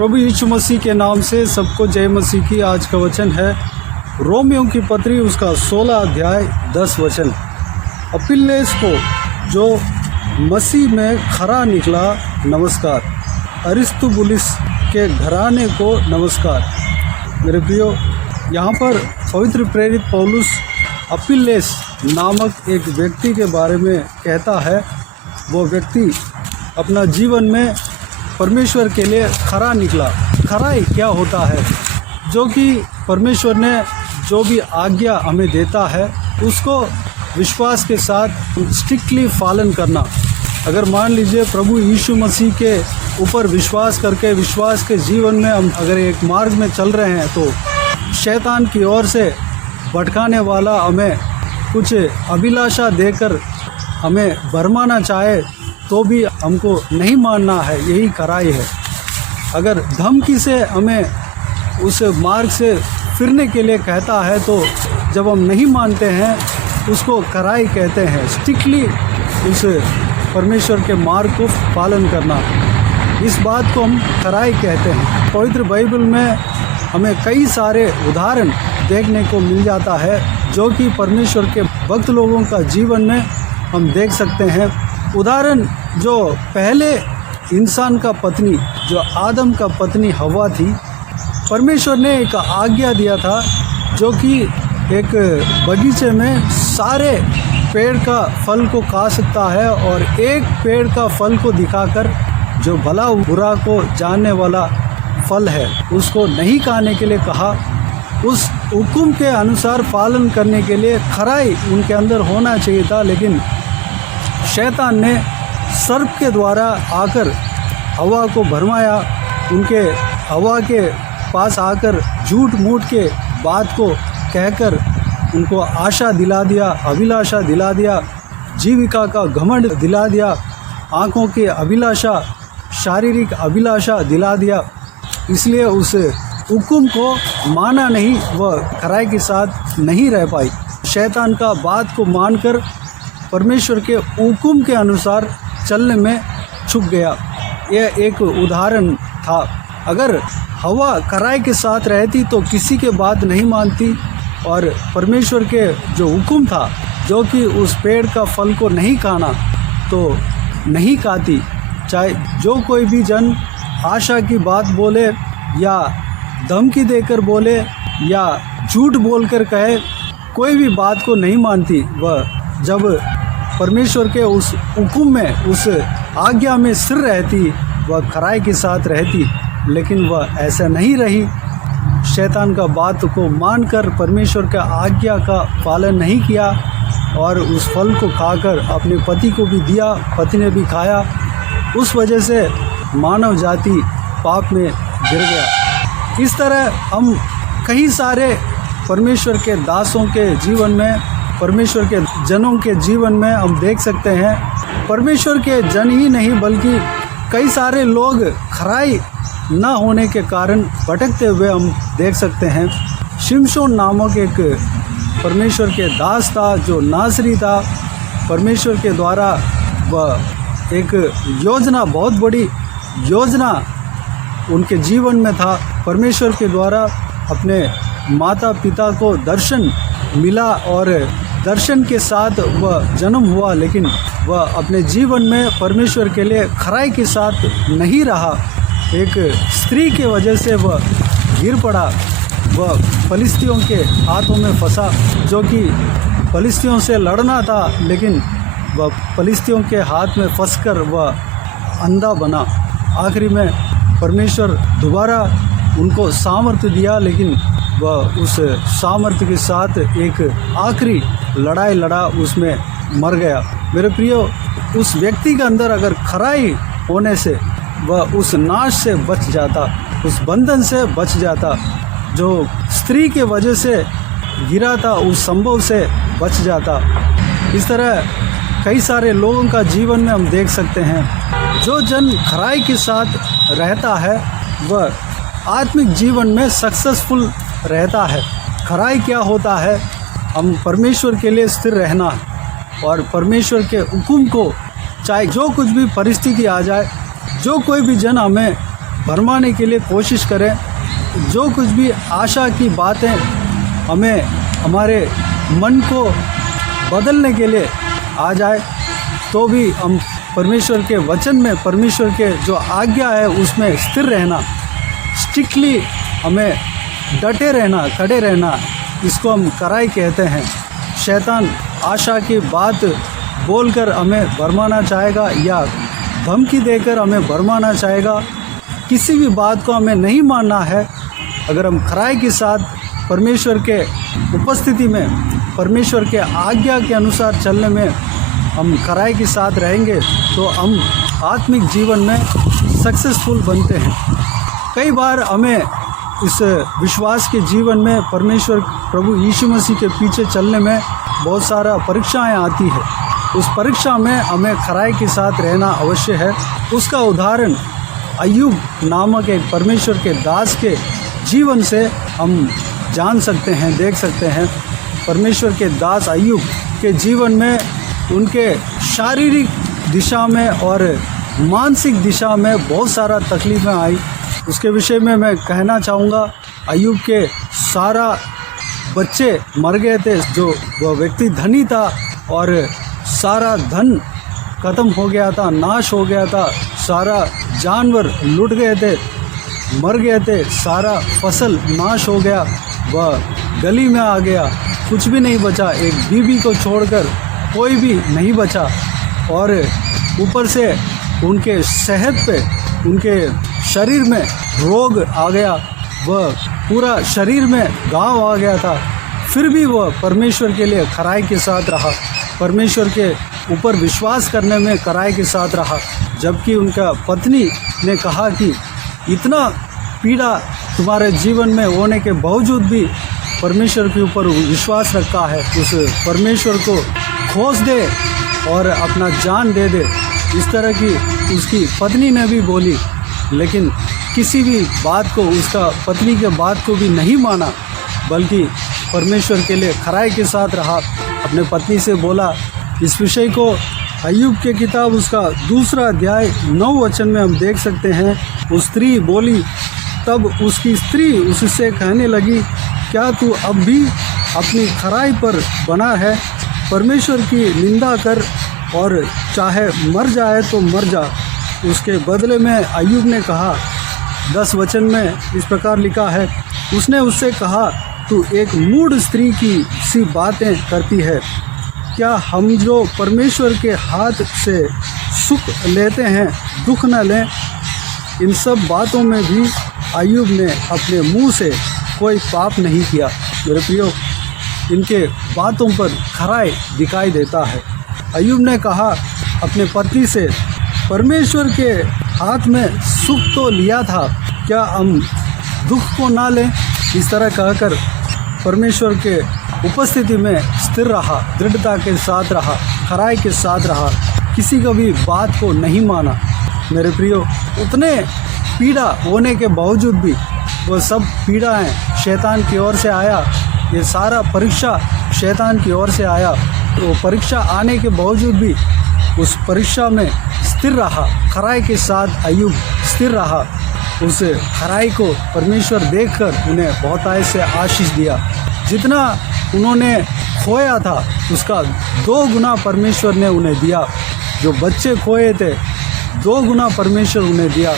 प्रभु यीशु मसीह के नाम से सबको जय मसीह की। आज का वचन है रोमियों की पत्री उसका 16 अध्याय 10 वचन। अपिल्लेस को जो मसीह में खरा निकला नमस्कार। अरिस्तुबुलस के घराने को नमस्कार। मेरे प्रियो, यहाँ पर पवित्र प्रेरित पौलुस अपिल्लेस नामक एक व्यक्ति के बारे में कहता है। वो व्यक्ति अपना जीवन में परमेश्वर के लिए खरा निकला। खराई क्या होता है? जो कि परमेश्वर ने जो भी आज्ञा हमें देता है उसको विश्वास के साथ स्ट्रिक्टली पालन करना। अगर मान लीजिए प्रभु यीशु मसीह के ऊपर विश्वास करके विश्वास के जीवन में हम अगर एक मार्ग में चल रहे हैं तो शैतान की ओर से भटकाने वाला हमें कुछ अभिलाषा देकर हमें भरमाना चाहे तो भी हमको नहीं मानना है। यही खराई है। अगर धमकी से हमें उस मार्ग से फिरने के लिए कहता है तो जब हम नहीं मानते हैं उसको खराई कहते हैं। स्ट्रिक्टली उस परमेश्वर के मार्ग को पालन करना, इस बात को हम खराई कहते हैं। पवित्र बाइबल में हमें कई सारे उदाहरण देखने को मिल जाता है जो कि परमेश्वर के भक्त लोगों का जीवन में हम देख सकते हैं। उदाहरण जो पहले इंसान का पत्नी, जो आदम का पत्नी हवा थी, परमेश्वर ने एक आज्ञा दिया था जो कि एक बगीचे में सारे पेड़ का फल को खा सकता है और एक पेड़ का फल को दिखाकर जो भला बुरा को जानने वाला फल है उसको नहीं खाने के लिए कहा। उस हुक्म के अनुसार पालन करने के लिए खराई उनके अंदर होना चाहिए था, लेकिन शैतान ने सर्प के द्वारा आकर हवा को भरमाया। उनके हवा के पास आकर झूठ मूठ के बात को कहकर उनको आशा दिला दिया, अभिलाषा दिला दिया, जीविका का घमंड दिला दिया, आँखों की अभिलाषा, शारीरिक अभिलाषा दिला दिया। इसलिए उस हुक्म को माना नहीं, वह खराई के साथ नहीं रह पाई। शैतान का बात को मानकर परमेश्वर के हुक्म के अनुसार चलने में चूक गया। यह एक उदाहरण था। अगर हवा खराई के साथ रहती तो किसी के बात नहीं मानती और परमेश्वर के जो हुक्म था जो कि उस पेड़ का फल को नहीं खाना तो नहीं खाती। चाहे जो कोई भी जन आशा की बात बोले या धमकी देकर बोले या झूठ बोलकर कहे, कोई भी बात को नहीं मानती। वह जब परमेश्वर के उस हुक्म में, उस आज्ञा में स्थिर रहती, वह खराई के साथ रहती। लेकिन वह ऐसा नहीं रही। शैतान का बात को मानकर परमेश्वर का आज्ञा का पालन नहीं किया और उस फल को खाकर अपने पति को भी दिया, पति ने भी खाया। उस वजह से मानव जाति पाप में गिर गया। इस तरह हम कई सारे परमेश्वर के दासों के जीवन में, परमेश्वर के जनों के जीवन में हम देख सकते हैं। परमेश्वर के जन ही नहीं बल्कि कई सारे लोग खराई न होने के कारण भटकते हुए हम देख सकते हैं। शिमशोन नामक एक परमेश्वर के दास था जो नासरी था। परमेश्वर के द्वारा वह एक योजना, बहुत बड़ी योजना उनके जीवन में था। परमेश्वर के द्वारा अपने माता पिता को दर्शन मिला और दर्शन के साथ वह जन्म हुआ, लेकिन वह अपने जीवन में परमेश्वर के लिए खराई के साथ नहीं रहा। एक स्त्री के वजह से वह गिर पड़ा। वह फलिस्तियों के हाथों में फंसा, जो कि फलिस्तियों से लड़ना था, लेकिन वह फलिस्तियों के हाथ में फंसकर वह अंधा बना। आखिरी में परमेश्वर दोबारा उनको सामर्थ्य दिया, लेकिन वह उस सामर्थ्य के साथ एक आखिरी लड़ाई लड़ा, उसमें मर गया। मेरे प्रियो, उस व्यक्ति के अंदर अगर खराई होने से वह उस नाश से बच जाता, उस बंधन से बच जाता। जो स्त्री के वजह से गिरा था उस संभव से बच जाता। इस तरह कई सारे लोगों का जीवन में हम देख सकते हैं। जो जन खराई के साथ रहता है वह आत्मिक जीवन में सक्सेसफुल रहता है। खराई क्या होता है? हम परमेश्वर के लिए स्थिर रहना और परमेश्वर के हुक्म को, चाहे जो कुछ भी परिस्थिति आ जाए, जो कोई भी जन हमें भरमाने के लिए कोशिश करें। जो कुछ भी आशा की बातें हमें हमारे मन को बदलने के लिए आ जाए, तो भी हम परमेश्वर के वचन में, परमेश्वर के जो आज्ञा है उसमें स्थिर रहना, स्ट्रिक्टली हमें डटे रहना, खड़े रहना, इसको हम कराई कहते हैं। शैतान आशा की बात बोलकर हमें भरमाना चाहेगा या धमकी देकर हमें भरमाना चाहेगा। किसी भी बात को हमें नहीं मानना है। अगर हम खराई के साथ परमेश्वर के उपस्थिति में, परमेश्वर के आज्ञा के अनुसार चलने में हम खराई के साथ रहेंगे तो हम आत्मिक जीवन में सक्सेसफुल बनते हैं। कई बार हमें इस विश्वास के जीवन में परमेश्वर प्रभु यीशु मसीह के पीछे चलने में बहुत सारा परीक्षाएं आती है। उस परीक्षा में हमें खराई के साथ रहना अवश्य है। उसका उदाहरण अय्यूब नामक एक परमेश्वर के दास के जीवन से हम जान सकते हैं, देख सकते हैं। परमेश्वर के दास अय्यूब के जीवन में उनके शारीरिक दिशा में और मानसिक दिशा में बहुत सारा तकलीफ़ें आई। उसके विषय में मैं कहना चाहूँगा, अय्यूब के सारा बच्चे मर गए थे। जो वह व्यक्ति धनी था और सारा धन ख़त्म हो गया था, नाश हो गया था। सारा जानवर लुट गए थे, मर गए थे। सारा फसल नाश हो गया, वह गली में आ गया, कुछ भी नहीं बचा। एक बीबी को छोड़कर कोई भी नहीं बचा। और ऊपर से उनके सेहत पे, उनके शरीर में रोग आ गया, वह पूरा शरीर में घाव आ गया था। फिर भी वह परमेश्वर के लिए खराई के साथ रहा, परमेश्वर के ऊपर विश्वास करने में खराई के साथ रहा। जबकि उनका पत्नी ने कहा कि इतना पीड़ा तुम्हारे जीवन में होने के बावजूद भी परमेश्वर के ऊपर विश्वास रखा है, उस परमेश्वर को खोज दे और अपना जान दे दे। इस तरह की उसकी पत्नी ने भी बोली, लेकिन किसी भी बात को, उसका पत्नी के बात को भी नहीं माना, बल्कि परमेश्वर के लिए खराई के साथ रहा। अपने पत्नी से बोला। इस विषय को अय्यूब के किताब उसका 2 अध्याय 9 वचन में हम देख सकते हैं। उस स्त्री बोली, तब उसकी स्त्री उससे कहने लगी, क्या तू अब भी अपनी खराई पर बना है? परमेश्वर की निंदा कर और चाहे मर जाए तो मर जा। उसके बदले में अय्यूब ने कहा, 10 वचन में इस प्रकार लिखा है, उसने उससे कहा, तू एक मूढ़ स्त्री की सी बातें करती है। क्या हम जो परमेश्वर के हाथ से सुख लेते हैं दुख न लें? इन सब बातों में भी अय्यूब ने अपने मुंह से कोई पाप नहीं किया। मेरे प्रियो, इनके बातों पर खराई दिखाई देता है। अय्यूब ने कहा अपने पत्नी से, परमेश्वर के हाथ में सुख तो लिया था, क्या हम दुख को ना लें? इस तरह कहकर परमेश्वर के उपस्थिति में स्थिर रहा, दृढ़ता के साथ रहा, खराई के साथ रहा, किसी का भी बात को नहीं माना। मेरे प्रियो, उतने पीड़ा होने के बावजूद भी वो सब पीड़ाएं शैतान की ओर से आया, ये सारा परीक्षा शैतान की ओर से आया। तो परीक्षा आने के बावजूद भी उस परीक्षा में स्थिर रहा, खराई के साथ अय्यूब स्थिर रहा। उस खराई को परमेश्वर देखकर उन्हें बहुत आय से आशीष दिया। जितना उन्होंने खोया था उसका 2 गुना परमेश्वर ने उन्हें दिया। जो बच्चे खोए थे 2 गुना परमेश्वर उन्हें दिया।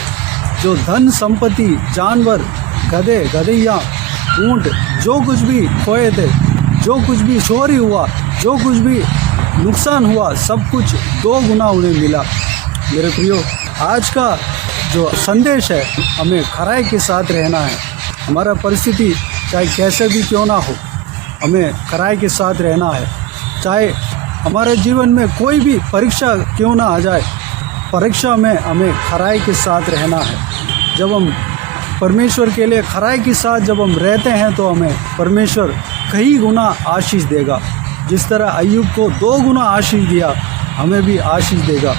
जो धन संपत्ति, जानवर, गधे, गधैया, ऊंट, जो कुछ भी खोए थे, जो कुछ भी चोरी हुआ, जो कुछ भी नुकसान हुआ, सब कुछ 2 गुना उन्हें मिला। मेरे प्रियो, आज का जो संदेश है, हमें खराई के साथ रहना है। हमारा परिस्थिति चाहे कैसे भी क्यों ना हो, हमें खराई के साथ रहना है। चाहे हमारे जीवन में कोई भी परीक्षा क्यों ना आ जाए, परीक्षा में हमें खराई के साथ रहना है। जब हम परमेश्वर के लिए खराई के साथ जब हम रहते हैं तो हमें परमेश्वर कई गुना आशीष देगा। जिस तरह अय्यूब को 2 गुना आशीष दिया, हमें भी आशीष देगा।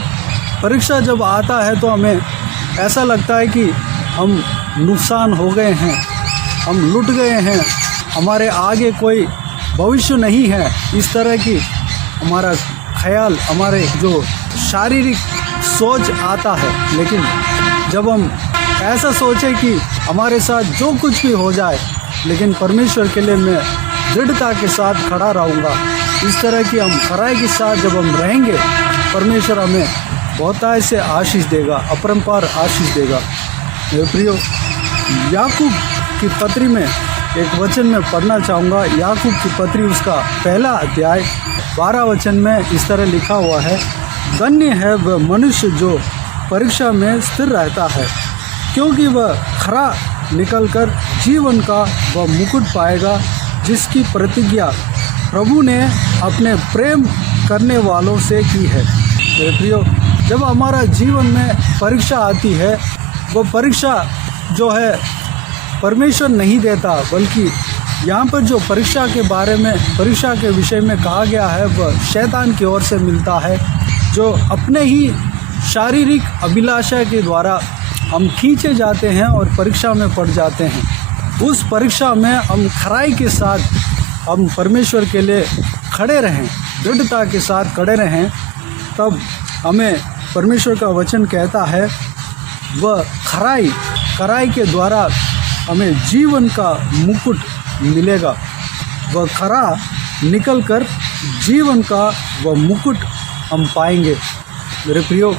परीक्षा जब आता है तो हमें ऐसा लगता है कि हम नुकसान हो गए हैं, हम लुट गए हैं, हमारे आगे कोई भविष्य नहीं है। इस तरह की हमारा ख्याल, हमारे जो शारीरिक सोच आता है। लेकिन जब हम ऐसा सोचे कि हमारे साथ जो कुछ भी हो जाए, लेकिन परमेश्वर के लिए मैं दृढ़ता के साथ खड़ा रहूँगा। इस तरह की हम खराई के साथ जब हम रहेंगे, परमेश्वर हमें बहुतायत से आशीष देगा, अपरंपार आशीष देगा। मेरे प्रियो, याकूब की पत्री में एक वचन में पढ़ना चाहूँगा। याकूब की पत्री उसका पहला अध्याय 12 वचन में इस तरह लिखा हुआ है, धन्य है वह मनुष्य जो परीक्षा में स्थिर रहता है, क्योंकि वह खरा निकलकर जीवन का वह मुकुट पाएगा, जिसकी प्रतिज्ञा प्रभु ने अपने प्रेम करने वालों से की है। मेरे प्रियो, जब हमारा जीवन में परीक्षा आती है, वो परीक्षा जो है परमेश्वर नहीं देता, बल्कि यहाँ पर जो परीक्षा के बारे में, परीक्षा के विषय में कहा गया है, वह शैतान की ओर से मिलता है, जो अपने ही शारीरिक अभिलाषा के द्वारा हम खींचे जाते हैं और परीक्षा में पड़ जाते हैं। उस परीक्षा में हम खराई के साथ हम परमेश्वर के लिए खड़े रहें, दृढ़ता के साथ खड़े रहें, तब हमें परमेश्वर का वचन कहता है वह खराई के द्वारा हमें जीवन का मुकुट मिलेगा। वह खरा निकलकर जीवन का वह मुकुट हम पाएंगे। मेरे प्रियो,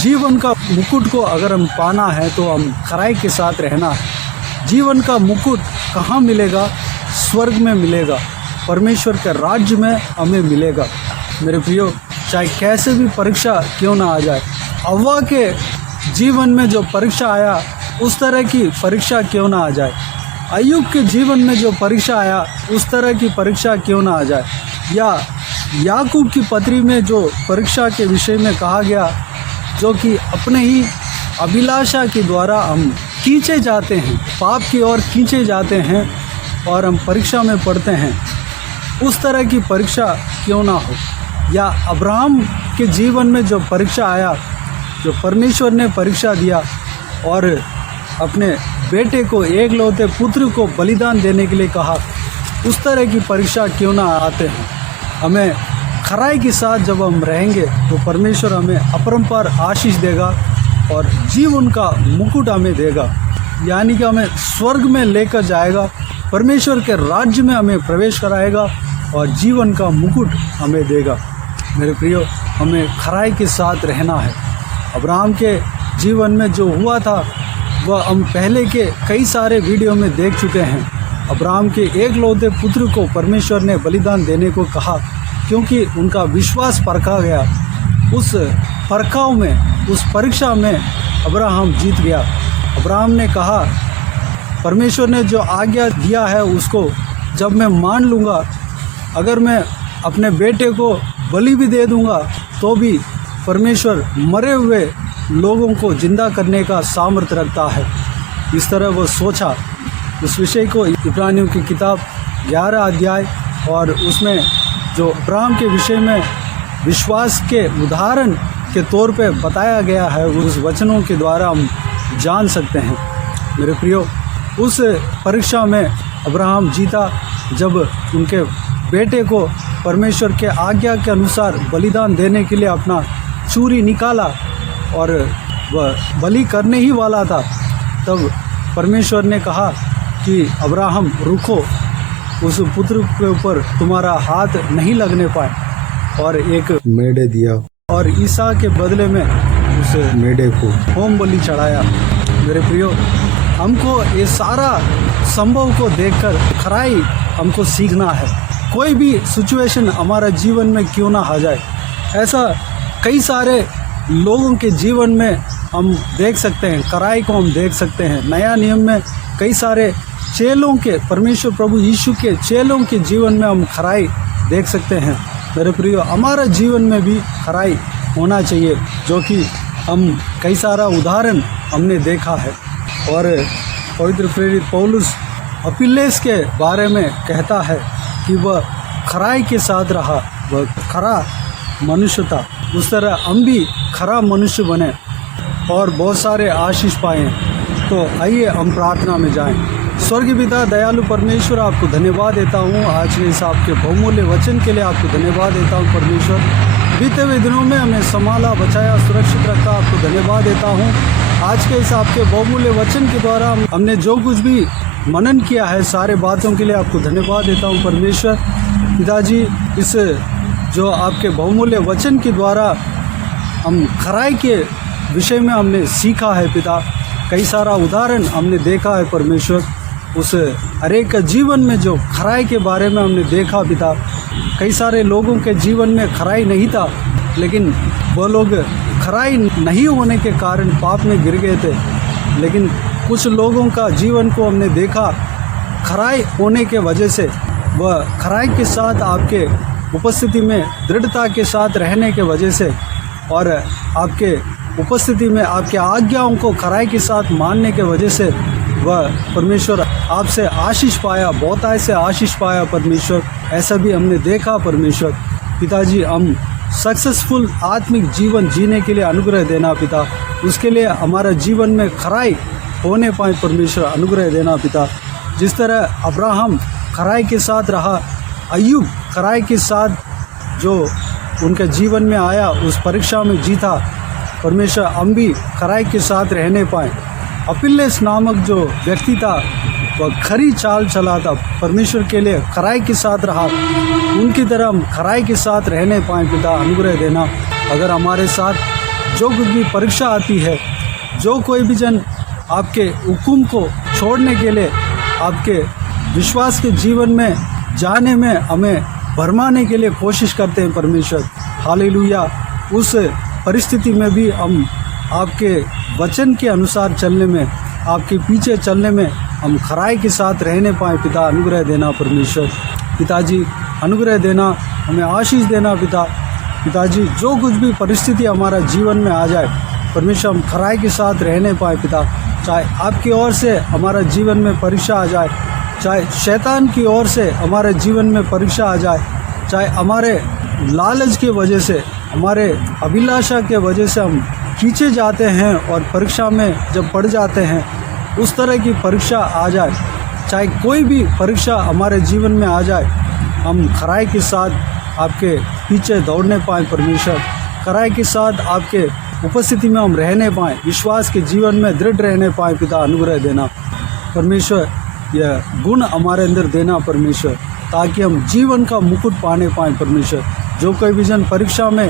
जीवन का मुकुट को अगर हम पाना है तो हम खराई के साथ रहना है। जीवन का मुकुट कहाँ मिलेगा? स्वर्ग में मिलेगा, परमेश्वर के राज्य में हमें मिलेगा। मेरे प्रियो, चाहे कैसे भी परीक्षा क्यों ना आ जाए, हव्वा के जीवन में जो परीक्षा आया उस तरह की परीक्षा क्यों ना आ जाए, अय्यूब के जीवन में जो परीक्षा आया उस तरह की परीक्षा क्यों ना आ जाए, या याकूब की पत्री में जो परीक्षा के विषय में कहा गया, जो कि अपने ही अभिलाषा के द्वारा हम खींचे जाते हैं, पाप की ओर खींचे जाते हैं और हम परीक्षा में पड़ते हैं, उस तरह की परीक्षा क्यों ना हो। या अब्राहम के जीवन में जो परीक्षा आया, जो परमेश्वर ने परीक्षा दिया और अपने बेटे को, एकलौते पुत्र को बलिदान देने के लिए कहा, उस तरह की परीक्षा क्यों ना आते हैं। हमें खराई के साथ जब हम रहेंगे तो परमेश्वर हमें अपरंपार आशीष देगा और जीवन का मुकुट हमें देगा, यानी कि हमें स्वर्ग में लेकर जाएगा, परमेश्वर के राज्य में हमें प्रवेश कराएगा और जीवन का मुकुट हमें देगा। मेरे प्रियो, हमें खराई के साथ रहना है। अब्राहम के जीवन में जो हुआ था वह हम पहले के कई सारे वीडियो में देख चुके हैं। अब्राहम के एकलौते पुत्र को परमेश्वर ने बलिदान देने को कहा, क्योंकि उनका विश्वास परखा गया। उस परखाव में, उस परीक्षा में अब्राहम जीत गया। अब्राहम ने कहा, परमेश्वर ने जो आज्ञा दिया है उसको जब मैं मान लूँगा, अगर मैं अपने बेटे को बलि भी दे दूँगा तो भी परमेश्वर मरे हुए लोगों को जिंदा करने का सामर्थ्य रखता है। इस तरह वो सोचा। उस विषय को इब्रानियों की किताब 11 अध्याय और उसमें जो अब्राहम के विषय में विश्वास के उदाहरण के तौर पे बताया गया है, उस वचनों के द्वारा हम जान सकते हैं। मेरे प्रियो, उस परीक्षा में अब्राहम जीता जब उनके बेटे को परमेश्वर के आज्ञा के अनुसार बलिदान देने के लिए अपना छुरी निकाला और वह बलि करने ही वाला था। तब परमेश्वर ने कहा कि अब्राहम रुको, उस पुत्र के ऊपर तुम्हारा हाथ नहीं लगने पाए, और एक मेढ़े दिया और ईसा के बदले में उस मेढ़े को होम बलि चढ़ाया। मेरे प्रियो, हमको ये सारा संभव को देखकर खराई हमको सीखना है। कोई भी सिचुएशन हमारा जीवन में क्यों ना आ जाए, ऐसा कई सारे लोगों के जीवन में हम देख सकते हैं, खराई को हम देख सकते हैं। नया नियम में कई सारे चेलों के, परमेश्वर प्रभु यीशु के चेलों के जीवन में हम खराई देख सकते हैं। मेरे प्रियो, हमारा जीवन में भी खराई होना चाहिए, जो कि हम कई सारा उदाहरण हमने देखा है। और पवित्र प्रेरित पौलुस अपिल्लेस के बारे में कहता है कि वह खराई के साथ रहा, वह खरा मनुष्य था। उस तरह हम भी खरा मनुष्य बने और बहुत सारे आशीष पाएँ। तो आइए हम प्रार्थना में जाएं। स्वर्गीय पिता, दयालु परमेश्वर, आपको धन्यवाद देता हूँ आज के इस आपके बहुमूल्य वचन के लिए। आपको धन्यवाद देता हूँ परमेश्वर, बीते हुए दिनों में हमें संभाला, बचाया, सुरक्षित रखा। आपको धन्यवाद देता हूँ आज के इस आपके बहुमूल्य वचन के द्वारा हमने जो कुछ भी मनन किया है, सारे बातों के लिए आपको धन्यवाद देता हूँ परमेश्वर। पिताजी, इस जो आपके बहुमूल्य वचन के द्वारा हम खराई के विषय में हमने सीखा है पिता, कई सारा उदाहरण हमने देखा है परमेश्वर। उस हरेक जीवन में जो खराई के बारे में हमने देखा पिता, कई सारे लोगों के जीवन में खराई नहीं था, लेकिन वो लोग खराई नहीं होने के कारण पाप में गिर गए थे। लेकिन कुछ लोगों का जीवन को हमने देखा, खराई होने के वजह से वह खराई के साथ आपके उपस्थिति में दृढ़ता के साथ रहने के वजह से और आपके उपस्थिति में आपके आज्ञाओं को खराई के साथ मानने के वजह से वह परमेश्वर आपसे आशीष पाया, बहुताय से आशीष पाया परमेश्वर। ऐसा भी हमने देखा परमेश्वर। पिताजी, हम सक्सेसफुल आत्मिक जीवन जीने के लिए अनुग्रह देना पिता, उसके लिए हमारा जीवन में खराई होने पाए परमेश्वर, अनुग्रह देना पिता। जिस तरह अब्राहम खराई के साथ रहा, अय्यूब खराई के साथ जो उनके जीवन में आया, उस परीक्षा में जीता परमेश्वर, हम भी खराई के साथ रहने पाए। अपिल्लेस नामक जो व्यक्ति था, वह खरी चाल चला था, परमेश्वर के लिए खराई के साथ रहा, उनकी तरह हम खराई के साथ रहने पाए पिता, अनुग्रह देना। अगर हमारे साथ जो कुछ भी परीक्षा आती है, जो कोई भी जन आपके हुक्म को छोड़ने के लिए, आपके विश्वास के जीवन में जाने में हमें भरमाने के लिए कोशिश करते हैं परमेश्वर, हालेलुया, उस परिस्थिति में भी हम आपके वचन के अनुसार चलने में, आपके पीछे चलने में हम खराई के साथ रहने पाए पिता, अनुग्रह देना परमेश्वर। पिताजी, अनुग्रह देना, हमें आशीष देना पिता। पिताजी, जो कुछ भी परिस्थिति हमारा जीवन में आ जाए परमेश्वर, हम खराई के साथ रहने पाए पिता। चाहे आपकी ओर से हमारा जीवन में परीक्षा आ जाए, चाहे शैतान की ओर से हमारे जीवन में परीक्षा आ जाए, चाहे हमारे लालच की वजह से, हमारे अभिलाषा के वजह से हम खींचे जाते हैं और परीक्षा में जब पड़ जाते हैं, उस तरह की परीक्षा आ जाए, चाहे कोई भी परीक्षा हमारे जीवन में आ जाए, हम खराई के साथ आपके पीछे दौड़ने पाएँ परमेश्वर, खराई के साथ आपके उपस्थिति में हम रहने पाएँ, विश्वास के जीवन में दृढ़ रहने पाएँ पिता, अनुग्रह देना परमेश्वर। यह गुण हमारे अंदर देना परमेश्वर, ताकि हम जीवन का मुकुट पाने पाएँ परमेश्वर। जो कोई भी जन परीक्षा में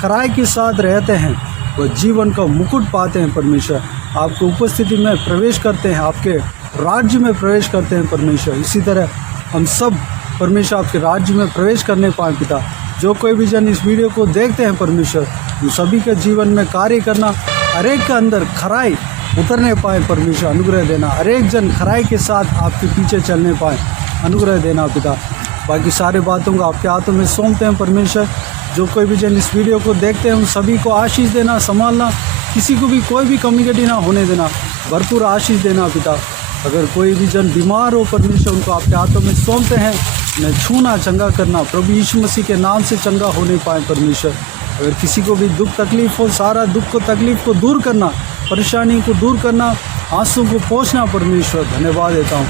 खराई के साथ रहते हैं, वह जीवन का मुकुट पाते हैं परमेश्वर, आपको उपस्थिति में प्रवेश करते हैं, आपके राज्य में प्रवेश करते हैं परमेश्वर। इसी तरह हम सब परमेश्वर आपके राज्य में प्रवेश करने पाएँ पिता। जो कोई भी जन इस वीडियो को देखते हैं परमेश्वर, उन सभी के जीवन में कार्य करना, हर एक के अंदर खराई उतरने पाए परमेश्वर, अनुग्रह देना, हर एक जन खराई के साथ आपके पीछे चलने पाए, अनुग्रह देना पिता। बाकी सारे बातों को आपके हाथों में सौंपते हैं परमेश्वर। जो कोई भी जन इस वीडियो को देखते हैं, उन सभी को आशीष देना, संभालना, किसी को भी कोई भी कमी कटी ना होने देना, भरपूर आशीष देना पिता। अगर कोई भी जन बीमार हो परमेश्वर, उनको आपके हाथों में सौंपते हैं, उन्हें छूना, चंगा करना, प्रभु यीशु मसीह के नाम से चंगा होने पाए परमेश्वर। अगर किसी को भी दुख तकलीफ हो, सारा दुख को तकलीफ को दूर करना, परेशानी को दूर करना, आंसू को पोंछना परमेश्वर, धन्यवाद देता हूँ।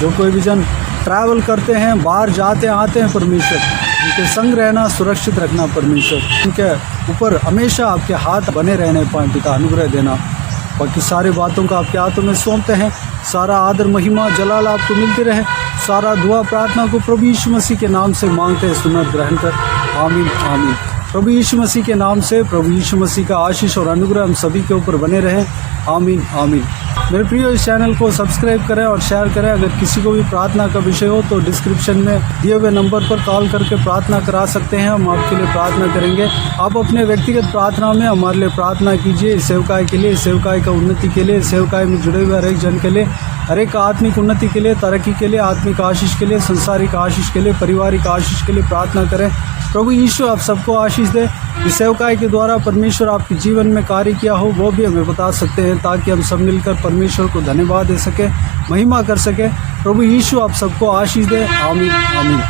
जो कोई भी जन ट्रैवल करते हैं, बाहर जाते आते हैं परमेश्वर, उनके संग रहना, सुरक्षित रखना परमेश्वर, उनके ऊपर हमेशा आपके हाथ बने रहने पाए पिता, अनुग्रह देना। बाकी सारी बातों को आपके हाथों में सौंपते हैं। सारा आदर महिमा जलाल आपको मिलती रहे। सारा दुआ प्रार्थना को प्रभु यीशु मसीह के नाम से मांगते हैं, सुनत ग्रहण कर, आमीन आमीन। प्रभु यीशु मसीह के नाम से प्रभु यीशु मसीह का आशीष और अनुग्रह हम सभी के ऊपर बने रहें, आमीन आमीन। मेरे प्रियो, इस चैनल को सब्सक्राइब करें और शेयर करें। अगर किसी को भी प्रार्थना का विषय हो तो डिस्क्रिप्शन में दिए हुए नंबर पर कॉल करके प्रार्थना करा सकते हैं, हम आपके लिए प्रार्थना करेंगे। आप अपने व्यक्तिगत प्रार्थना में हमारे लिए प्रार्थना कीजिए, इस सेवकाई के लिए, इस सेवकाई का उन्नति के लिए, इस सेवकाई में जुड़े हुए हर एक जन के लिए, हर एक आत्मिक उन्नति के लिए, तरक्की के लिए, आत्मिक आशीष के लिए, संसारिक आशीष के लिए, पारिवारिक आशीष के लिए प्रार्थना करें। प्रभु यीशु आप सबको आशीष दे। इस सेवकाई के द्वारा परमेश्वर आपके जीवन में कार्य किया हो वो भी हमें बता सकते हैं, ताकि हम सब मिलकर परमेश्वर को धन्यवाद दे सके, महिमा कर सके। प्रभु यीशु आप सबको आशीष दे, आमीन आमीन।